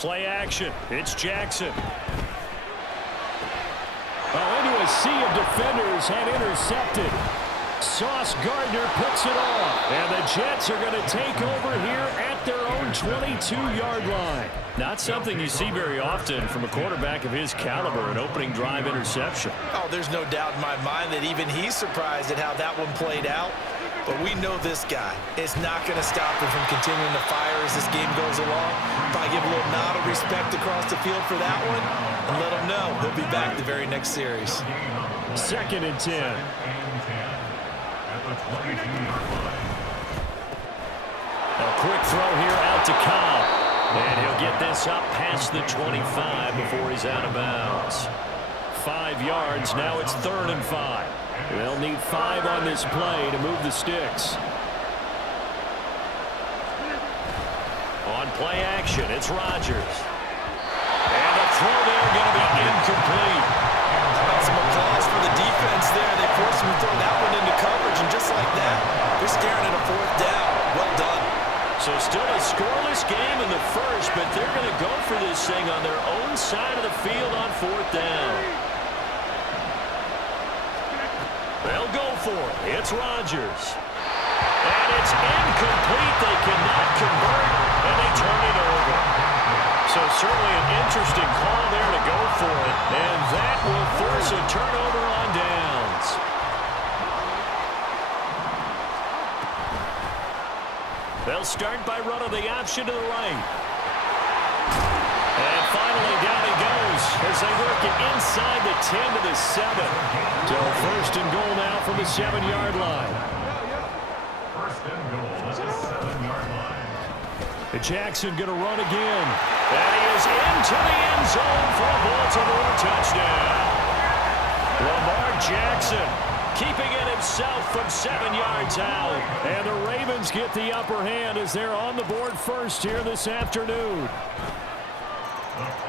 Play action. It's Jackson. Into a sea of defenders and intercepted. Sauce Gardner picks it off. And the Jets are going to take over here at their own 22-yard line. Not something you see very often from a quarterback of his caliber, an opening drive interception. Oh, there's no doubt in my mind that even he's surprised at how that one played out. But we know this guy is not going to stop him from continuing to fire as this game goes along. Probably give a little nod of respect across the field for that one and let him know he'll be back the very next series. 2nd and 10. A quick throw here out to Cobb. And he'll get this up past the 25 before he's out of bounds. 5 yards. Now it's 3rd and 5. They'll need 5 on this play to move the sticks. On play action, it's Rodgers. And the throw there going to be incomplete. Some applause for the defense there. They forced him to throw that one into coverage, and just like that, they're staring at a 4th down. Well done. So still a scoreless game in the first, but they're going to go for this thing on their own side of the field on 4th down. They'll go for it. It's Rodgers. And it's incomplete. They cannot convert, and they turn it over. So certainly an interesting call there to go for it, and that will force a turnover on downs. They'll start by running the option to the right. And finally down he goes as they work it inside the 10 to the 7. So 1st and goal now from the 7-yard line. 1st and goal at the 7-yard line. Jackson going to run again. And he is into the end zone for a Baltimore touchdown. Lamar Jackson keeping it himself from 7 yards out. And the Ravens get the upper hand as they're on the board first here this afternoon.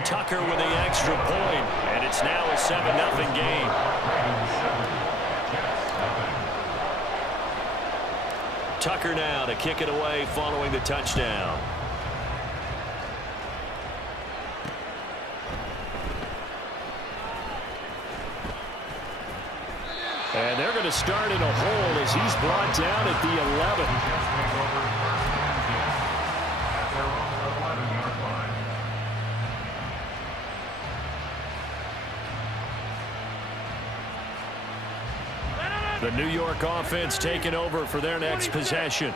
Tucker with the extra point, and it's now a 7-0 game. Tucker now to kick it away following the touchdown. And they're going to start in a hole as he's brought down at the 11. The New York offense taking over for their next possession.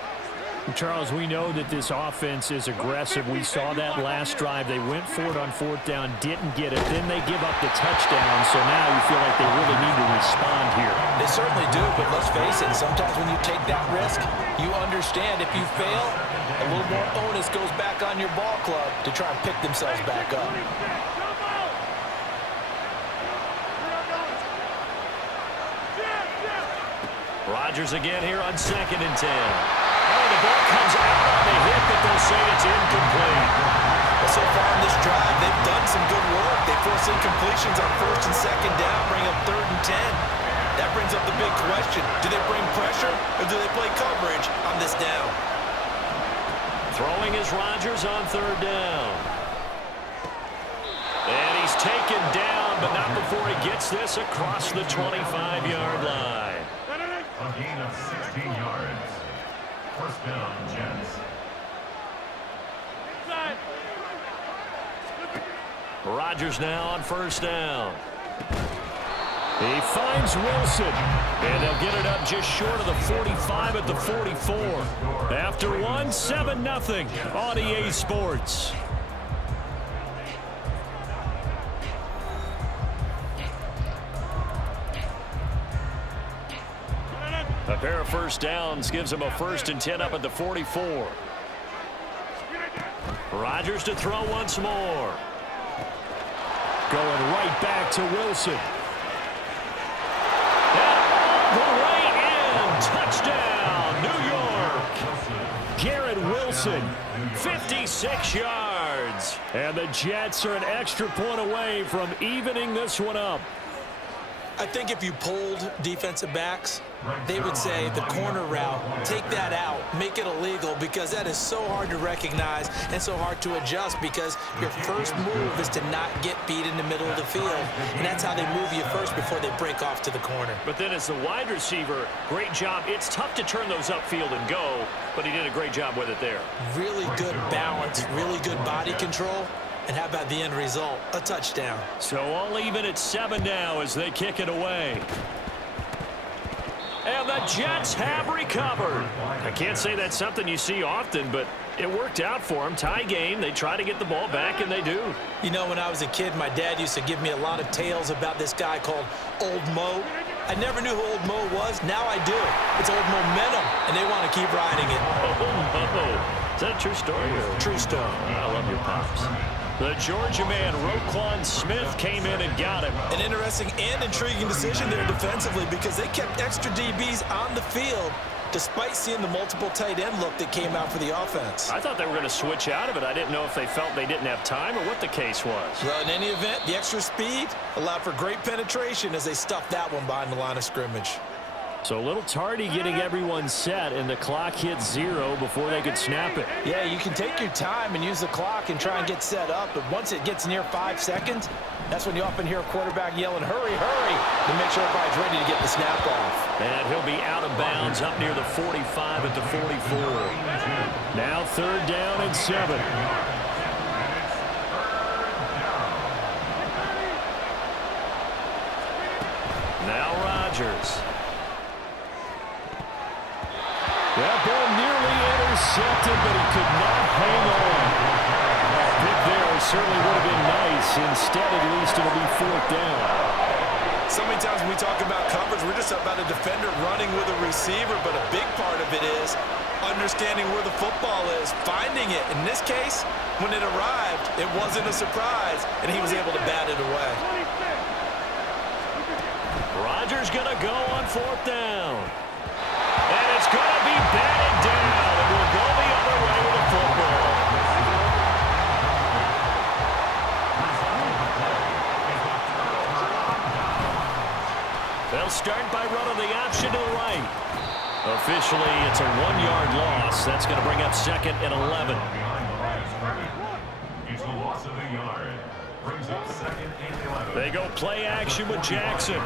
Charles, we know that this offense is aggressive. We saw that last drive. They went for it on 4th down, didn't get it. Then they give up the touchdown, so now you feel like they really need to respond here. They certainly do, but let's face it, sometimes when you take that risk, you understand if you fail, a little more onus goes back on your ball club to try and pick themselves back up. Rodgers again here on 2nd and 10. Oh, the ball comes out on the hit, but they'll say it's incomplete. Well, so far in this drive, they've done some good work. They force incompletions on 1st and 2nd down, bring up 3rd and 10. That brings up the big question. Do they bring pressure, or do they play coverage on this down? Throwing is Rodgers on 3rd down. And he's taken down, but not before he gets this across the 25-yard line. A gain of 16 yards. 1st down, Jets. Rodgers now on 1st down. He finds Wilson, and they'll get it up just short of the 45 at the 44. After one, 7-0 on EA Sports. A pair of 1st downs gives him a 1st and 10 up at the 44. Rodgers to throw once more. Going right back to Wilson. And all the way in. Touchdown, New York. Garrett Wilson, 56 yards. and the Jets are an extra point away from evening this one up. I think if you polled defensive backs, they would say the corner route, take that out, make it illegal, because that is so hard to recognize and so hard to adjust, because your first move is to not get beat in the middle of the field, and that's how they move you first before they break off to the corner. But then as the wide receiver, great job. It's tough to turn those upfield and go, but he did a great job with it there. Really good balance, really good body control. And how about the end result? A touchdown. So all even at 7 now as they kick it away. And the Jets have recovered. I can't say that's something you see often, but it worked out for them. Tie game. They try to get the ball back, and they do. You know, when I was a kid, my dad used to give me a lot of tales about this guy called Old Mo. I never knew who Old Mo was. Now I do. It's Old Momentum, and they want to keep riding it. Oh, Mo. Is that a true story? True story. I love your pops. The Georgia man, Roquan Smith, came in and got him. An interesting and intriguing decision there defensively, because they kept extra DBs on the field despite seeing the multiple tight end look that came out for the offense. I thought they were going to switch out of it. I didn't know if they felt they didn't have time or what the case was. Well, in any event, the extra speed allowed for great penetration as they stuffed that one behind the line of scrimmage. So a little tardy getting everyone set, and the clock hit 0 before they could snap it. Yeah, you can take your time and use the clock and try and get set up, but once it gets near 5 seconds, that's when you often hear a quarterback yelling, hurry, hurry, to make sure everybody's ready to get the snap off. And he'll be out of bounds up near the 45 at the 44. Now 3rd down and 7. Now Rodgers. That ball nearly intercepted, but he could not hang on. That pick there certainly would have been nice. Instead, at least it'll be 4th down. So many times when we talk about coverage, we're just about a defender running with a receiver, but a big part of it is understanding where the football is, finding it. In this case, when it arrived, it wasn't a surprise, and he was able to bat it away. Rodgers going to go on 4th down. And it's going to be batted down. It will go the other way with the football. They'll start by running the option to the right. Officially, it's a 1-yard loss. That's going to bring up 2nd and 11. Behind the line of scrimmage. It's a loss of a yard. Brings up 2nd and 11. They go play action with Jackson.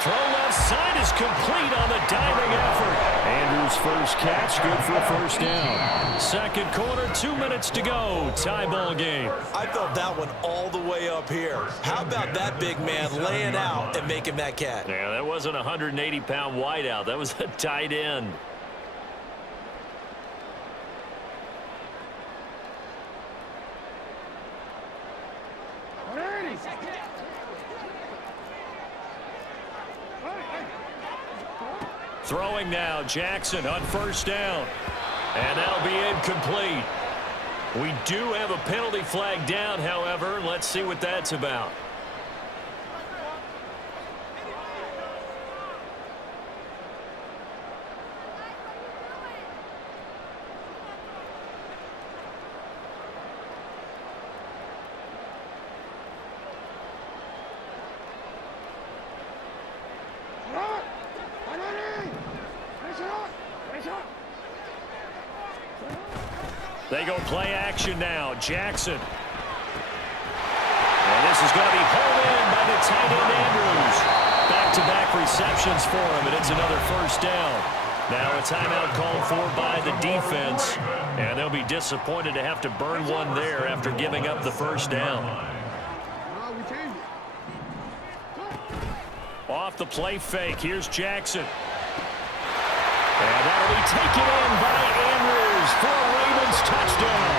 Throw left side is complete on the diving effort. Andrews' first catch, good for a 1st down. 2nd quarter, 2 minutes to go. Tie ball game. I felt that one all the way up here. How about that big man laying out and making that catch? Yeah, that wasn't a 180-pound wideout. That was a tight end. Throwing now, Jackson on 1st down. And that'll be incomplete. We do have a penalty flag down, however. Let's see what that's about. They go play action now. Jackson. And this is going to be hauled in by the tight end Andrews. Back-to-back receptions for him, and it's another 1st down. Now a timeout called for by the defense, and they'll be disappointed to have to burn one there after giving up the 1st down. Off the play fake, here's Jackson. And that'll be taken in by Andrews for a Ravens touchdown.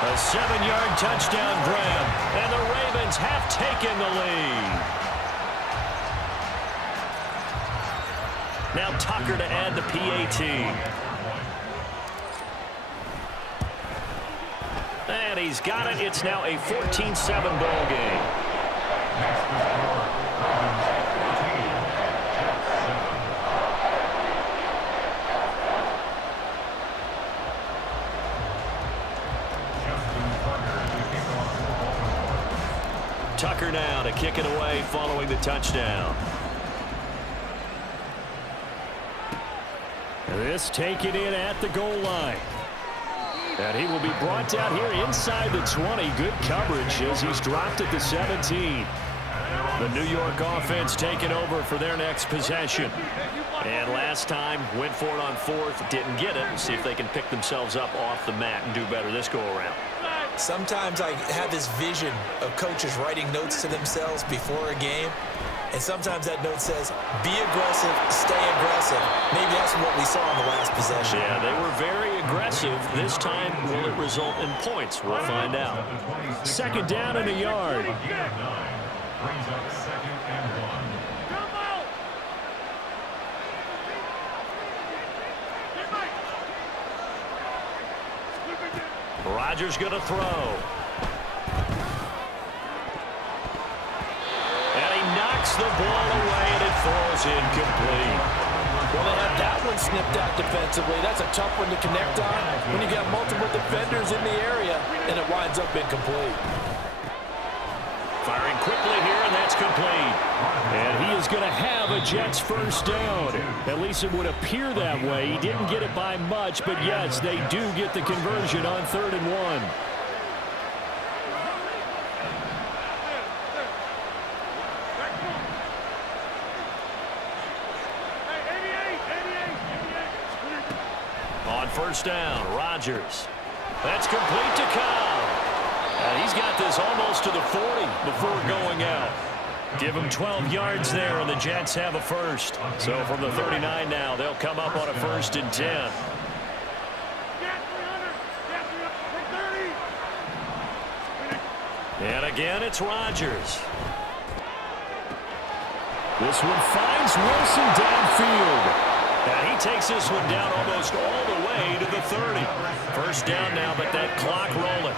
A 7-yard touchdown grab, and the Ravens have taken the lead. Now Tucker to add the PAT. And he's got it. It's now a 14-7 ball game. Tucker now to kick it away following the touchdown. This taken in at the goal line. And he will be brought down here inside the 20. Good coverage as he's dropped at the 17. The New York offense taking over for their next possession. And last time, went for it on fourth, didn't get it. See if they can pick themselves up off the mat and do better this go-around. Sometimes I have this vision of coaches writing notes to themselves before a game. And sometimes that note says, be aggressive, stay aggressive. Maybe that's what we saw in the last possession. Yeah, they were very aggressive. This time, will it result in points? We'll find out. Second down and a yard. Brings up second and 1. Rodgers going to throw. And he knocks the ball away, and it falls incomplete. Well, they have that one snipped out defensively. That's a tough one to connect on when you got multiple defenders in the area, and it winds up incomplete. Firing quickly here, and that's complete. And he is going to have a Jets first down. At least it would appear that way. He didn't get it by much, but yes, they do get the conversion on 3rd and 1. On first down, Rodgers. That's complete to Cobb. And he's got this almost to the 40 before going out. Give him 12 yards there, and the Jets have a first. So from the 39 now, they'll come up on a 1st and 10. And again, it's Rodgers. This one finds Wilson downfield. And he takes this one down almost all the way to the 30. First down now, but that clock rolling.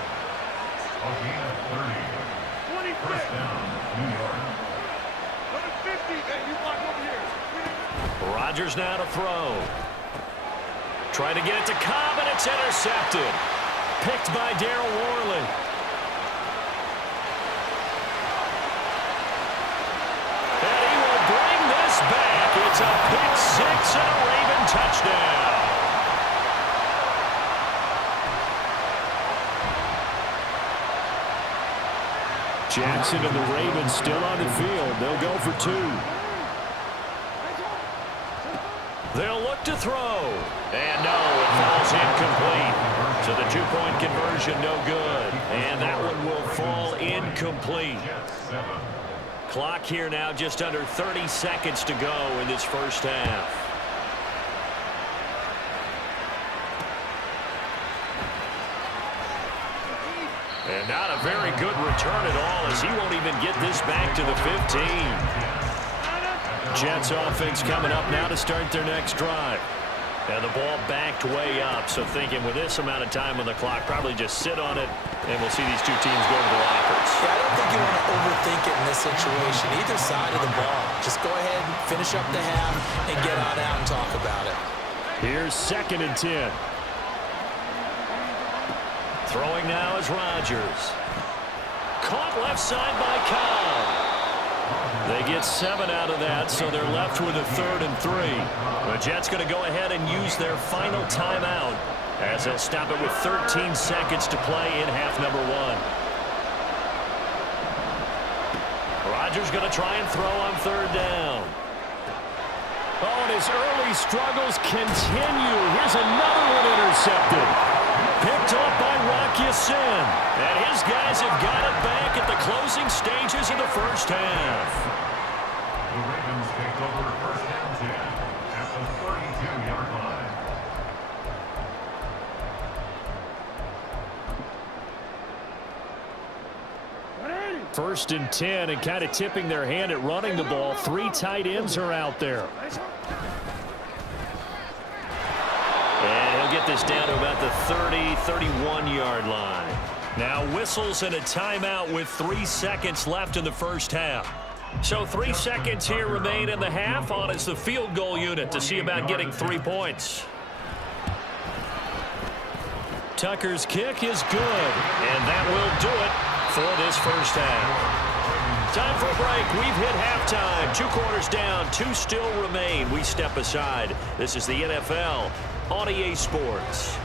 First down, New York. Rodgers now to throw. Trying to get it to Cobb, and it's intercepted. Picked by Darryl Worley. And he will bring this back. It's a pick six and a Raven touchdown. Jackson and the Ravens still on the field. They'll go for 2. They'll look to throw. And no, it falls incomplete. So the 2-point conversion no good. And that one will fall incomplete. Clock here now just under 30 seconds to go in this first half. And not a very good return at all, as he won't even get this back to the 15. Jets offense coming up now to start their next drive. And the ball backed way up, so thinking with this amount of time on the clock, probably just sit on it, and we'll see these two teams go to the lockers. Yeah, I don't think you want to overthink it in this situation. Either side of the ball. Just go ahead and finish up the half and get on out and talk about it. Here's 2nd and 10. Throwing now is Rodgers. Caught left side by Cobb. They get 7 out of that, so they're left with a 3rd and 3. The Jets going to go ahead and use their final timeout as they'll stop it with 13 seconds to play in half number 1. Rodgers going to try and throw on 3rd down. Oh, and his early struggles continue. Here's another one intercepted. Picked up by Rocky Sin. And his guys have got it back at the closing stages of the first half. The Ravens take over first down 10 at the 32-yard line. 1st and 10, and kind of tipping their hand at running the ball. 3 tight ends are out there. And he'll get this down to about the 30, 31-yard line. Now whistles and a timeout with 3 seconds left in the first half. So 3 seconds here remain in the half. On is the field goal unit to see about getting 3 points. Tucker's kick is good, and that will do it for this first half. Time for a break. We've hit halftime. 2 quarters down. 2 still remain. We step aside. This is the NFL on EA Sports.